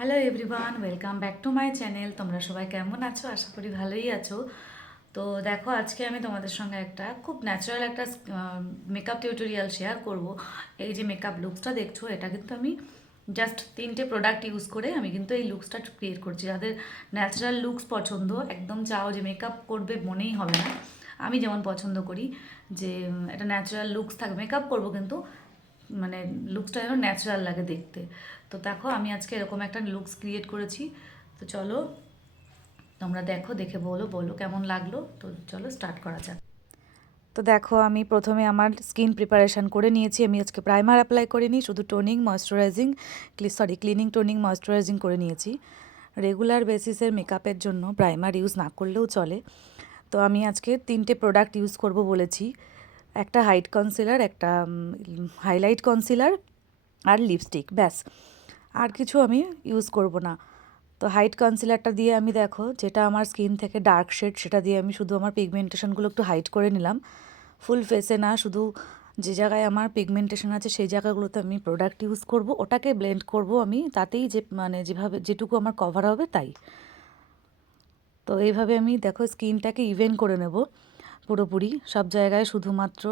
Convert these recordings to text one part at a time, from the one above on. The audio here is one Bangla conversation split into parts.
Hello everyone, welcome back to my channel. তোমরা সবাই কেমন আছো? আশা করি ভালোই আছো। তো দেখো, আজকে আমি তোমাদের সঙ্গে একটা খুব ন্যাচারাল একটা মেকআপ টিউটোরিয়াল শেয়ার করব। এই যে মেকআপ লুকসটা দেখছো, এটা কিন্তু আমি জাস্ট 3টে প্রোডাক্ট ইউজ করে আমি কিন্তু এই লুকসটা ক্রিয়েট করছি। যাদের ন্যাচারাল লুকস পছন্দ, একদম চাও যে মেকআপ করবে মনেই হবে না, আমি যেমন পছন্দ করি যে একটা ন্যাচারাল লুকস থাকবে, মেকআপ করবো কিন্তু মানে লুকসটা যেন ন্যাচারাল লাগে দেখতে। তো দেখো, আমি আজকে এরকম একটা লুকস ক্রিয়েট করেছি। তো চলো তোমরা দেখো, দেখে বলো বলো কেমন লাগলো। তো চলো স্টার্ট করা যাক। তো দেখো, আমি প্রথমে আমার স্কিন প্রিপারেশান করে নিয়েছি। আমি আজকে প্রাইমার অ্যাপ্লাই করিনি, শুধু toning moisturising cleaning toning moisturising করে নিয়েছি। রেগুলার বেসিসের মেকআপের জন্য প্রাইমার ইউজ না করলেও চলে। তো আমি আজকে 3টে প্রোডাক্ট ইউজ করব বলেছি। একটা হাইট কনসিলার, একটা হাইলাইট কনসিলার আর লিপস্টিক, ব্যাস। আর কিছু আমি ইউজ করব না। তো হাইট কনসিলারটা দিয়ে আমি দেখো, যেটা আমার স্কিন থেকে ডার্ক শেড, সেটা দিয়ে আমি শুধু আমার পিগমেন্টেশনগুলো একটু হাইট করে নিলাম। ফুল ফেসে না, শুধু যে জায়গায় আমার পিগমেন্টেশন আছে সেই জায়গাগুলোতে আমি প্রোডাক্ট ইউজ করব, ওটাকে ব্লেন্ড করব আমি, তাতেই যে মানে যেভাবে যেটুকু আমার কভার হবে তাই। তো এইভাবে আমি দেখো স্কিনটাকে ইভেন করে নেব পুরোপুরি সব জায়গায়। শুধুমাত্র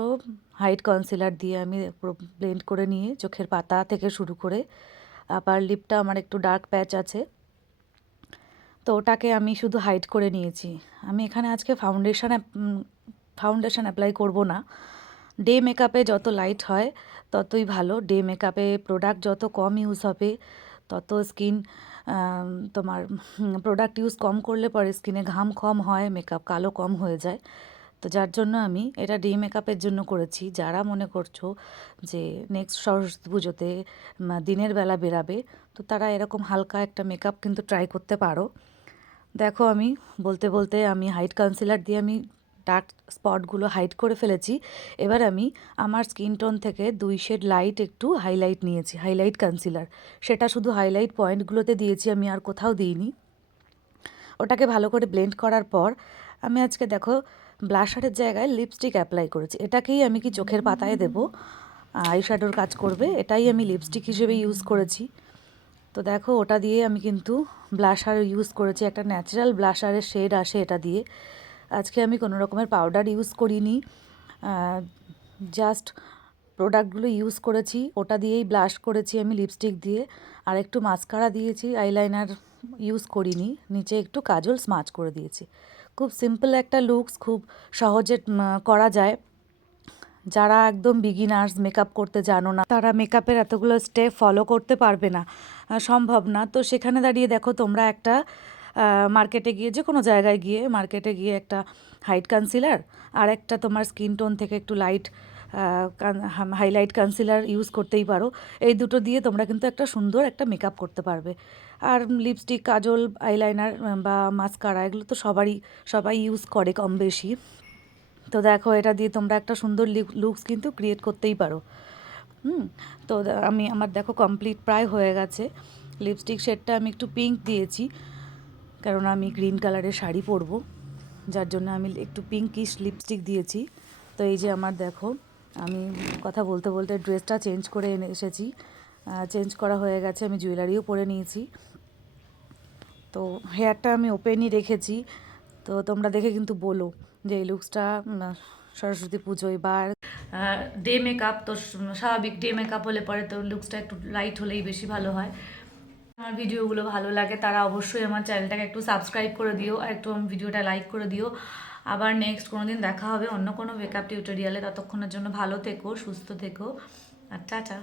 হাইট কনসিলার দিয়ে আমি পুরো ব্লেন্ড করে নিয়ে চোখের পাতা থেকে শুরু করে আপার লিপটা আমার একটু ডার্ক প্যাচ আছে, তো ওটাকে আমি শুধু হাইড করে নিয়েছি। আমি এখানে আজকে ফাউন্ডেশন অ্যাপ্লাই করব না। ডে মেকআপে যত লাইট হয় ততই ভালো। ডে মেকআপে প্রোডাক্ট যত কম ইউজ হবে তত স্কিন, তোমার প্রোডাক্ট ইউজ কম করলে পরে স্কিনে ঘাম কম হয়, মেকআপ কালো কম হয়ে যায়। তো যার জন্য আমি এটা ডে মেকআপের জন্য করেছি। যারা মনে করছো যে নেক্সট সরস্বতী পুজোতে দিনের বেলা বেরাবে, তো তারা এরকম হালকা একটা মেকআপ কিন্তু ট্রাই করতে পারো। দেখো, আমি বলতে বলতে আমি হাইট কনসিলার দিয়ে আমি ডার্ক স্পটগুলো হাইড করে ফেলেছি। এবার আমি আমার স্কিন টোন থেকে 2 শেড লাইট একটু হাইলাইট নিয়েছি, হাইলাইট কনসিলার। সেটা শুধু হাইলাইট পয়েন্টগুলোতে দিয়েছি, আমি আর কোথাও দিইনি। ওটাকে ভালো করে ব্লেন্ড করার পর আমি আজকে দেখো ব্লাশারের জায়গায় লিপস্টিক অ্যাপ্লাই করেছি। এটাকেই আমি কি চোখের পাতায় দেবো, আইশ্যাডোর কাজ করবে, এটাই আমি লিপস্টিক হিসেবে ইউজ করেছি। তো দেখো, ওটা দিয়ে আমি কিন্তু ব্লাশার ইউজ করেছি, একটা ন্যাচারাল ব্লাশারের শেড আসে এটা দিয়ে। আজকে আমি কোনো রকমের পাউডার ইউজ করিনি, জাস্ট প্রোডাক্টগুলো ইউজ করেছি, ওটা দিয়েই ব্লাশ করেছি আমি লিপস্টিক দিয়ে। আর একটু মাস্কারা দিয়েছি, আইলাইনার ইউজ করিনি, নিচে একটু কাজল স্মাচ করে দিয়েছি। খুব সিম্পল একটা লুকস, খুব সহজে করা যায়। যারা একদম বিগিনার্স, মেকআপ করতে জানো না, তারা মেকআপের এতগুলো স্টেপ ফলো করতে পারবে না, সম্ভব না। তো সেখানে দাঁড়িয়ে দেখো, তোমরা একটা মার্কেটে গিয়ে, যে কোনো জায়গায় গিয়ে, মার্কেটে গিয়ে একটা হাইট কনসিলার আর একটা তোমার স্কিন টোন থেকে একটু লাইট হাইলাইট কনসিলার ইউজ করতেই পারো। এই দুটো দিয়ে তোমরা কিন্তু একটা সুন্দর একটা মেকআপ করতে পারবে। আর লিপস্টিক, কাজল, আইলাইনার বা মাস্কারা, এগুলো তো সবাই ইউজ করে কম বেশি। তো দেখো, এটা দিয়ে তোমরা একটা সুন্দর লুকস কিন্তু ক্রিয়েট করতেই পারো। তো আমার দেখো কমপ্লিট প্রায় হয়ে গেছে। লিপস্টিক শেডটা আমি একটু পিঙ্ক দিয়েছি, কারণ আমি গ্রিন কালারের শাড়ি পরবো, যার জন্য আমি একটু পিঙ্কিশ লিপস্টিক দিয়েছি। তো এই যে আমার দেখো, আমি কথা বলতে বলতে ড্রেসটা চেঞ্জ করে এনে এসেছি, চেঞ্জ করা হয়ে গেছে, আমি জুয়েলারিও পরে নিয়েছি। তো হেয়ারটা আমি ওপেনই রেখেছি। তো তোমরা দেখে কিন্তু বলো যে এই লুকসটা সরস্বতী পুজোয় বা ডে মেকআপ, তো স্বাভাবিক ডে মেকআপ হলে পরে তো লুকসটা একটু লাইট হলেই বেশি ভালো হয়। আমার ভিডিওগুলো ভালো লাগে তারা অবশ্যই আমার চ্যানেলটাকে একটু সাবস্ক্রাইব করে দিও, আর একটু আমার ভিডিওটা লাইক করে দিও। আবার নেক্সট কোনো দিন দেখা হবে অন্য কোনো মেকআপ টিউটোরিয়ালে। ততক্ষণের জন্য ভালো থেকো, সুস্থ থেকো, আর টাটা।